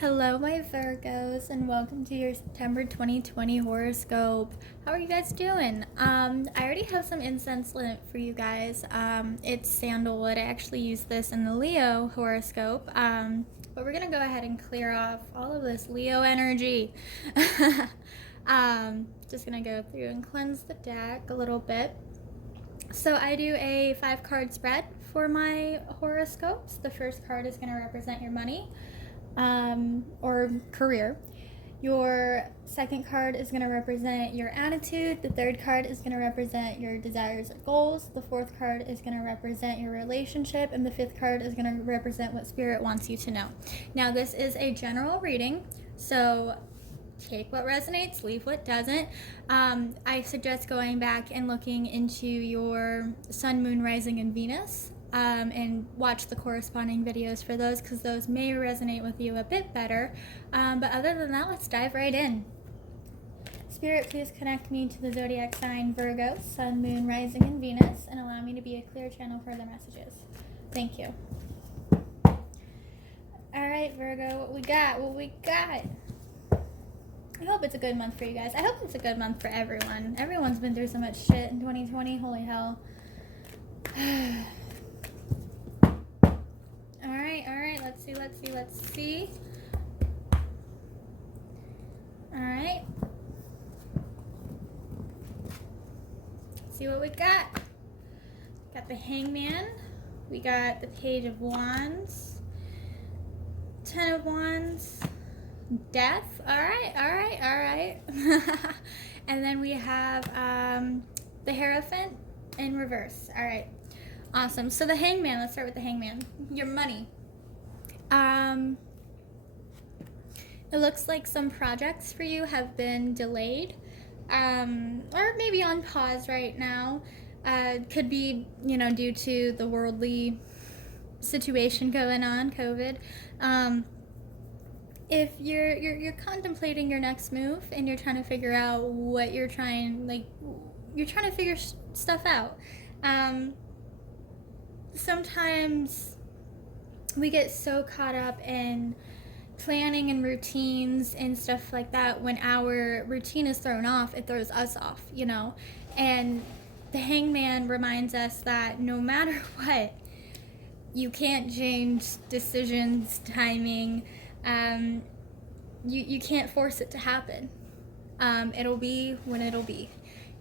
Hello, my Virgos, and welcome to your September 2020 horoscope. How are you guys doing? I already have some incense lit for you guys. It's sandalwood. I actually used this in the Leo horoscope. But we're gonna go ahead and clear off all of this Leo energy. Just gonna go through and cleanse the deck a little bit. So I do a 5-card spread for my horoscopes. The first card is gonna represent your money. Or career. Your second card is going to represent your attitude. The third card is going to represent your desires or goals. The fourth card is going to represent your relationship. And the fifth card is going to represent what spirit wants you to know. Now, this is a general reading, so take what resonates, leave what doesn't. I suggest going back and looking into your sun, moon, rising, and Venus. And watch the corresponding videos for those, because those may resonate with you a bit better. But other than that, let's dive right in. Spirit, please connect me to the zodiac sign Virgo, sun, moon, rising, and Venus, and allow me to be a clear channel for their messages. Thank you. Alright, Virgo, what we got? I hope it's a good month for you guys. I hope it's a good month for everyone. Everyone's been through so much shit in 2020. Holy hell. Alright, let's see. Alright. See what we got. Got the Hangman. We got the Page of Wands. 10 of Wands. Death. Alright. And then we have the Hierophant in reverse. Alright. Awesome. So the Hangman, let's start with the Hangman. Your money. It looks like some projects for you have been delayed, or maybe on pause right now. Could be, due to the worldly situation going on, COVID. If you're contemplating your next move and you're trying to figure out what you're trying to figure stuff out. Sometimes we get so caught up in planning and routines and stuff like that. When our routine is thrown off, it throws us off, And the Hangman reminds us that no matter what, you can't change decisions, timing. You can't force it to happen. It'll be when it'll be.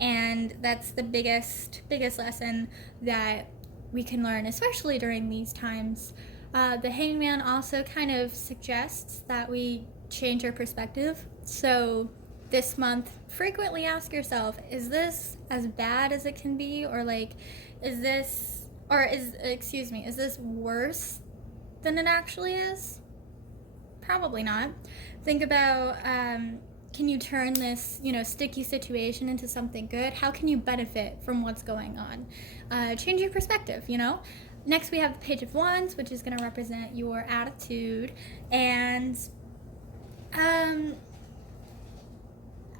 And that's the biggest lesson that we can learn, especially during these times. The Hangman also kind of suggests that we change our perspective. So this month, frequently ask yourself, is this as bad as it can be? Or is this worse than it actually is? Probably not. Think about, can you turn this, sticky situation into something good? How can you benefit from what's going on? Change your perspective, Next, we have the Page of Wands, which is going to represent your attitude. And I'm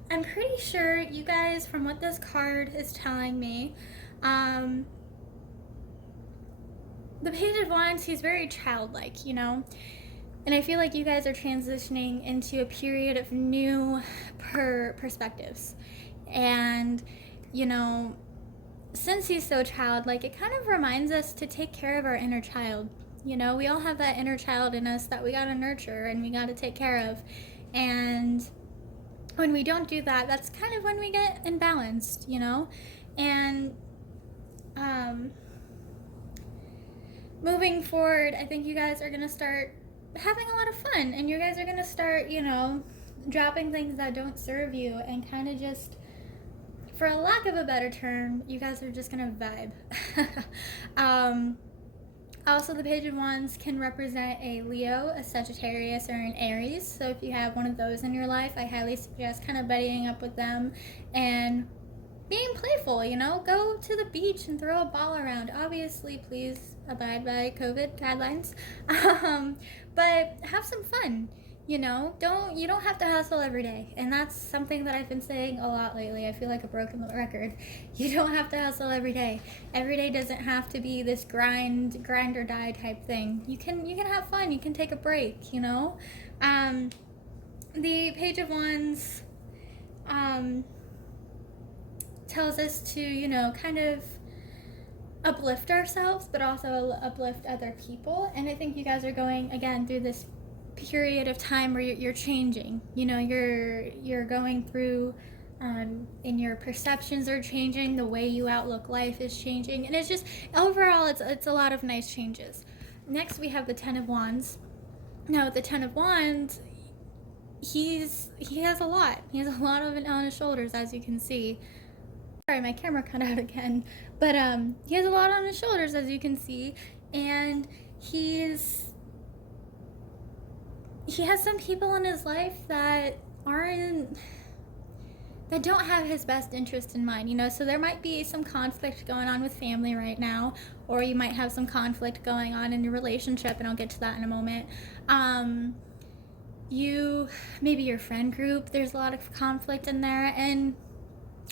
pretty sure you guys, from what this card is telling me, the Page of Wands, he's very childlike, And I feel like you guys are transitioning into a period of new perspectives. And, since he's so childlike, it kind of reminds us to take care of our inner child. We all have that inner child in us that we gotta nurture and we gotta take care of. And when we don't do that, that's kind of when we get imbalanced, And moving forward, I think you guys are gonna start having a lot of fun, and you guys are gonna start, dropping things that don't serve you, and kind of just, for a lack of a better term, you guys are just gonna vibe. Also, the Page of Wands can represent a Leo, a Sagittarius, or an Aries. So if you have one of those in your life, I highly suggest kind of buddying up with them and being playful, Go to the beach and throw a ball around. Obviously, please abide by COVID guidelines. But have some fun. You don't have to hustle every day. And that's something that I've been saying a lot lately. I feel like a broken record. You don't have to hustle every day. Every day doesn't have to be this grind or die type thing. You can have fun. You can take a break, The Page of Wands tells us to, you know, kind of uplift ourselves, but also uplift other people. And I think you guys are going, again, through this period of time where you're changing. You know, you're going through, and your perceptions are changing, the way you outlook life is changing, and it's just, overall, it's a lot of nice changes. Next, we have the Ten of Wands. Now, with the Ten of Wands, he has a lot. He has a lot of it on his shoulders, as you can see. Sorry, my camera cut out again. But he has a lot on his shoulders, as you can see, and he has some people in his life that don't have his best interest in mind, you know. So there might be some conflict going on with family right now, or you might have some conflict going on in your relationship, and I'll get to that in a moment. Maybe your friend group, there's a lot of conflict in there, and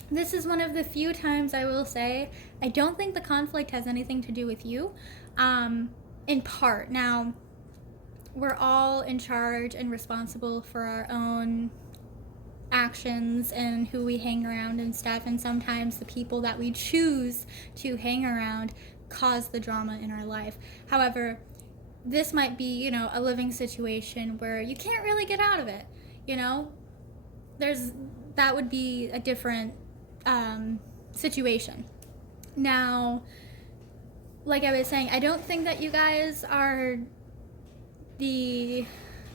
this is one of the few times I will say I don't think the conflict has anything to do with you, in part. Now, we're all in charge and responsible for our own actions and who we hang around and stuff, and sometimes the people that we choose to hang around cause the drama in our life. However, this might be, you know, a living situation where you can't really get out of it, you know. That would be a different situation. Now, like I was saying, I don't think that you guys are the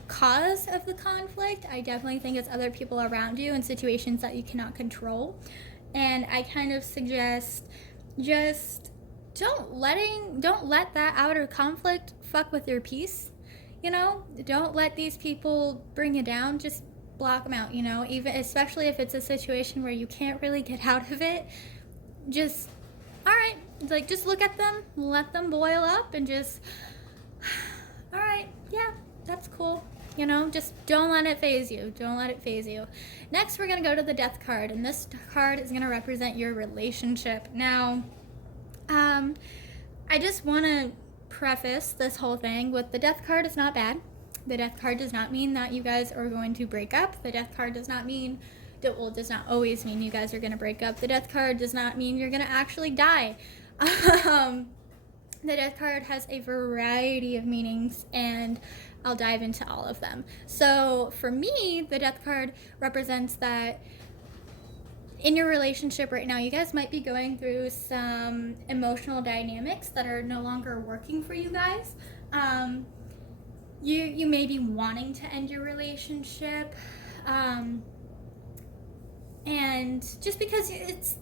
cause of the conflict. I definitely think it's other people around you and situations that you cannot control. And I kind of suggest just don't let that outer conflict fuck with your peace. You know, don't let these people bring you down. Just block them out, you know, even especially if it's a situation where you can't really get out of it. Just, all right, like, just look at them, let them boil up, and just, all right, yeah, that's cool. You know, just don't let it phase you. Don't let it phase you. Next, we're going to go to the Death card, and this card is going to represent your relationship. Now, I just want to preface this whole thing with the Death card is not bad. The Death card does not mean that you guys are going to break up. The Death card does not mean, does not always mean you guys are going to break up. The Death card does not mean you're going to actually die. The Death card has a variety of meanings, and I'll dive into all of them. So for me, the Death card represents that in your relationship right now, you guys might be going through some emotional dynamics that are no longer working for you guys. You may be wanting to end your relationship, and just because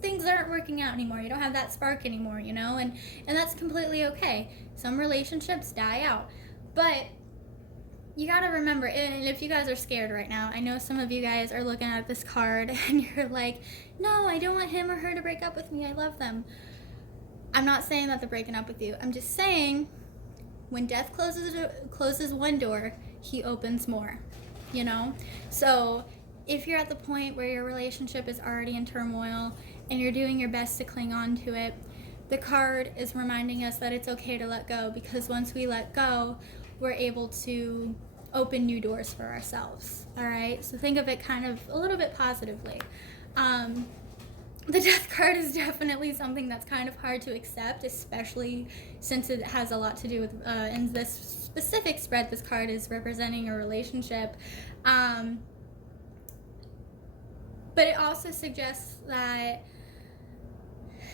things aren't working out anymore, you don't have that spark anymore, you know, and that's completely okay. Some relationships die out, but you gotta remember, and if you guys are scared right now, I know some of you guys are looking at this card and you're like, no, I don't want him or her to break up with me, I love them. I'm not saying that they're breaking up with you. I'm just saying, when death closes one door, he opens more, you know? So if you're at the point where your relationship is already in turmoil and you're doing your best to cling on to it, the card is reminding us that it's okay to let go, because once we let go, we're able to open new doors for ourselves. All right, so think of it kind of a little bit positively. The Death card is definitely something that's kind of hard to accept, especially since it has a lot to do with, in this specific spread, this card is representing a relationship. But it also suggests that,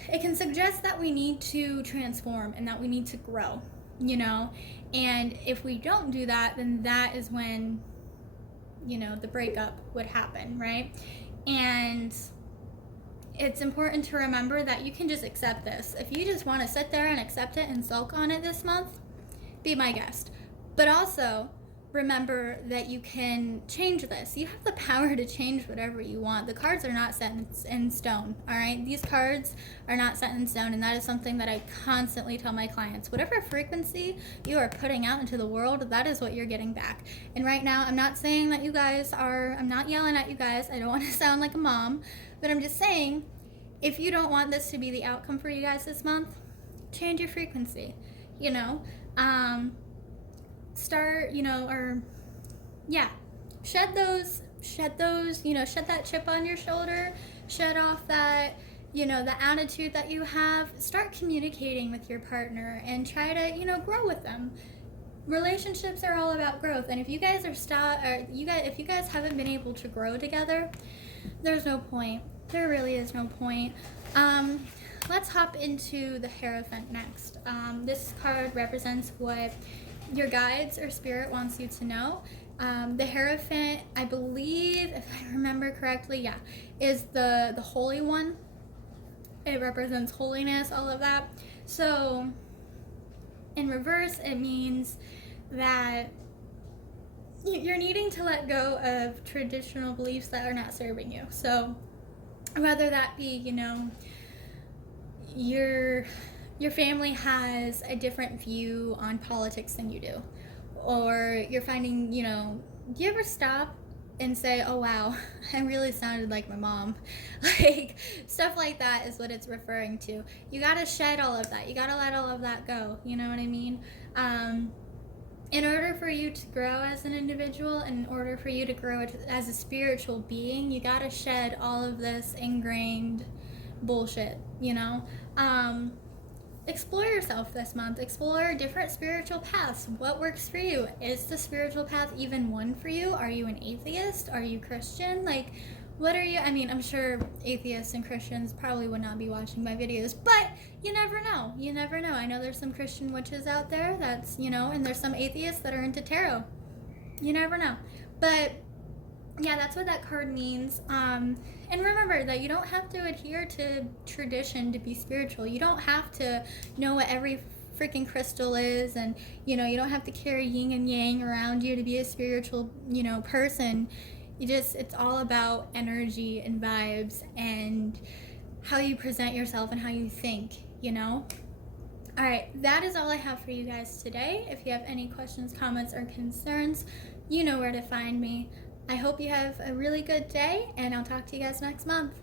it can suggest that we need to transform and that we need to grow, you know? And if we don't do that, then that is when, you know, the breakup would happen, right? And it's important to remember that you can just accept this. If you just want to sit there and accept it and sulk on it this month, be my guest. But also, remember that you can change this. You have the power to change whatever you want. The cards are not set in stone, all right? These cards are not set in stone, and that is something that I constantly tell my clients. Whatever frequency you are putting out into the world, that is what you're getting back. And right now, I'm not saying that you guys are, I'm not yelling at you guys. I don't want to sound like a mom, but I'm just saying, if you don't want this to be the outcome for you guys this month, change your frequency, you know? Start, you know, or yeah, shed those, shed that chip on your shoulder, shed off that, the attitude that you have. Start communicating with your partner and try to, grow with them. Relationships are all about growth, and if you guys if you guys haven't been able to grow together, there's no point. There really is no point. Let's hop into the Hierophant next. This card represents what your guides or spirit wants you to know. The Hierophant, I believe, if I remember correctly, is the Holy One. It represents holiness, all of that. So, in reverse, it means that you're needing to let go of traditional beliefs that are not serving you. So, whether that be, your family has a different view on politics than you do, or you're finding, do you ever stop and say, oh wow, I really sounded like my mom? Like, stuff like that is what it's referring to. You gotta shed all of that. You gotta let all of that go. You know what I mean? In order for you to grow as an individual, and in order for you to grow as a spiritual being, you gotta shed all of this ingrained bullshit, Explore yourself this month. Explore different spiritual paths. What works for you? Is the spiritual path even one for you? Are you an atheist? Are you Christian? Like, what are you? I mean, I'm sure atheists and Christians probably would not be watching my videos, but you never know. You never know. I know there's some Christian witches out there that's, and there's some atheists that are into tarot. You never know. But yeah, that's what that card means. And remember that you don't have to adhere to tradition to be spiritual. You don't have to know what every freaking crystal is, and you don't have to carry yin and yang around you to be a spiritual, person. It's all about energy and vibes and how you present yourself and how you think, Alright, that is all I have for you guys today. If you have any questions, comments, or concerns, you know where to find me. I hope you have a really good day, and I'll talk to you guys next month.